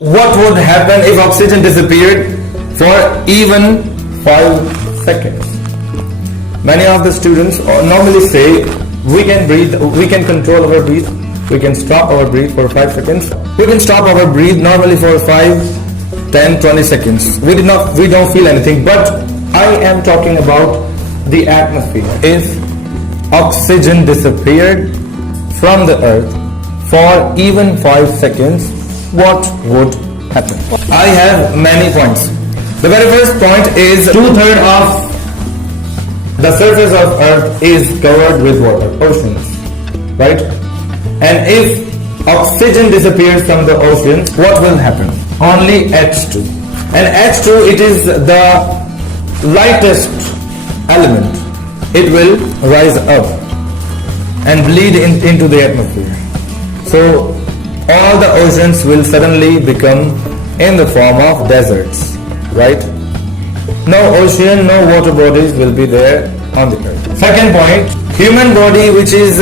What would happen if oxygen disappeared for even 5 seconds? Many of the students normally say we can breathe, we can control our breath, we can stop our breath for 5 seconds. We can stop our breath normally for 5, 10, 20 seconds. We don't feel anything, but I am talking about the atmosphere. If oxygen disappeared from the earth for even 5 seconds, what would happen? I have many points. The very first point is 2/3 of the surface of earth is covered with water, oceans, right? And if oxygen disappears from the ocean, what will happen? Only H2. And H2, it is the lightest element. It will rise up and bleed into the atmosphere. So all the oceans will suddenly become in the form of deserts, right? No ocean, no water bodies will be there on the earth. Second point, human body, which is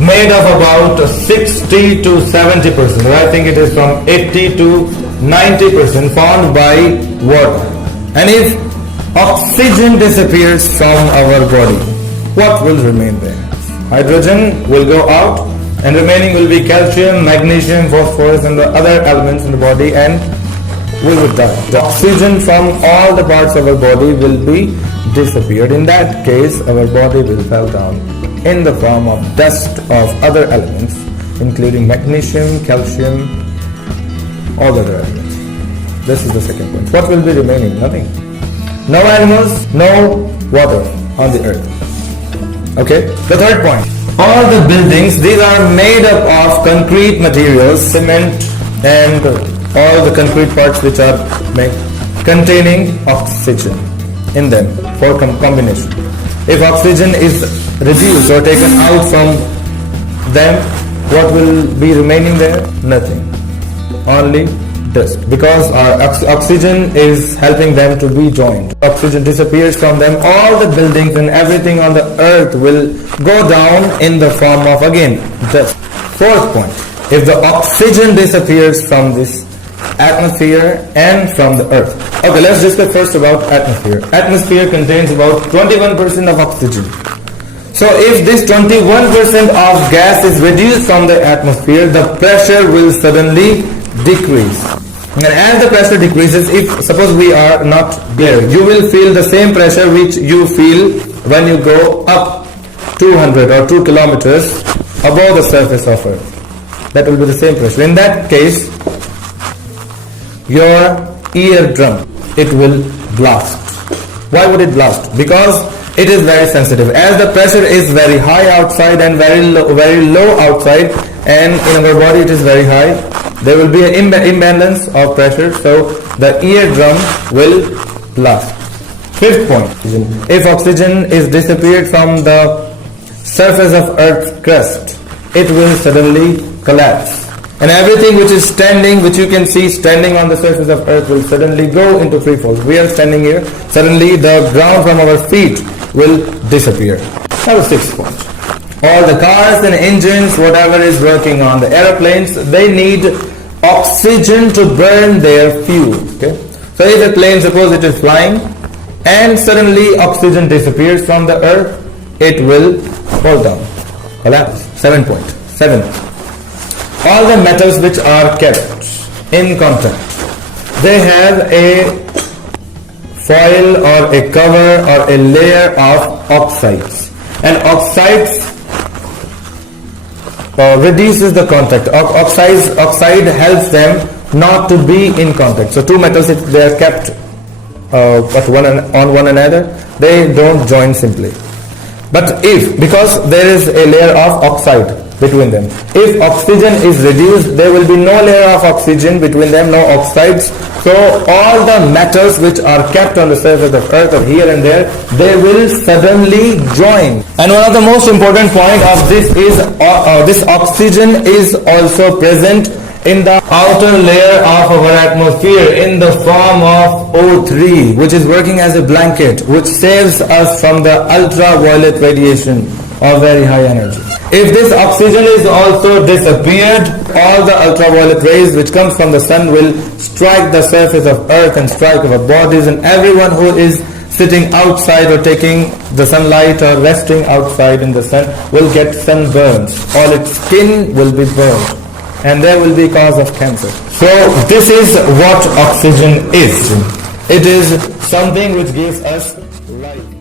made of about 60 to 70%, I think it is from 80 to 90% formed by water. And if oxygen disappears from our body, what will remain there? Hydrogen will go out, and remaining will be calcium, magnesium, phosphorus, and the other elements in the body, and we would die. The oxygen from all the parts of our body will be disappeared. In that case, our body will fall down in the form of dust of other elements, including magnesium, calcium, all the other elements. This is the second point. What will be remaining? Nothing. No animals, no water on the earth. Okay. The third point. All the buildings, these are made up of concrete materials, cement, and all the concrete parts which are made containing oxygen in them for combination. If oxygen is reduced or taken out from them, what will be remaining there? Nothing. Only dust. Because our oxygen is helping them to be joined. Oxygen disappears from them, all the buildings and everything on the earth will go down in the form of, again, dust. Fourth point, if the oxygen disappears from this atmosphere and from the earth. Okay, let's discuss first about atmosphere. Atmosphere contains about 21% of oxygen. So if this 21% of gas is reduced from the atmosphere, the pressure will suddenly decrease. And as the pressure decreases, if suppose we are not there, you will feel the same pressure which you feel when you go up 200 or 2 kilometers above the surface of earth. That will be the same pressure. In that case, your eardrum, it will blast. Why would it blast? Because it is very sensitive. As the pressure is very high outside and very low outside, and in our body it is very high, there will be an imbalance of pressure, so the eardrum will blast. Fifth point, if oxygen is disappeared from the surface of Earth's crust, it will suddenly collapse. And everything which is standing, which you can see standing on the surface of Earth, will suddenly go into free fall. We are standing here, suddenly the ground from our feet will disappear. That was sixth point. All the cars and engines, whatever is working on the aeroplanes, they need oxygen to burn their fuel. Okay? So if a plane, suppose it is flying, and suddenly oxygen disappears from the earth, it will fall down, collapse. 7.7. All the metals which are kept in contact, they have a foil or a cover or a layer of oxides, and oxides reduces the contact. Oxide helps them not to be in contact. So two metals, if they are kept on one another, they don't join simply. But because there is a layer of oxide between them, if oxygen is reduced, there will be no layer of oxygen between them, no oxides. So all the metals which are kept on the surface of earth or here and there, they will suddenly join. And one of the most important point of this is this oxygen is also present in the outer layer of our atmosphere in the form of O3, which is working as a blanket, which saves us from the ultraviolet radiation of very high energy. If this oxygen is also disappeared, all the ultraviolet rays which comes from the sun will strike the surface of earth and strike our bodies, and everyone who is sitting outside or taking the sunlight or resting outside in the sun will get sunburns. All its skin will be burned, and there will be cause of cancer. So this is what oxygen is. It is something which gives us life.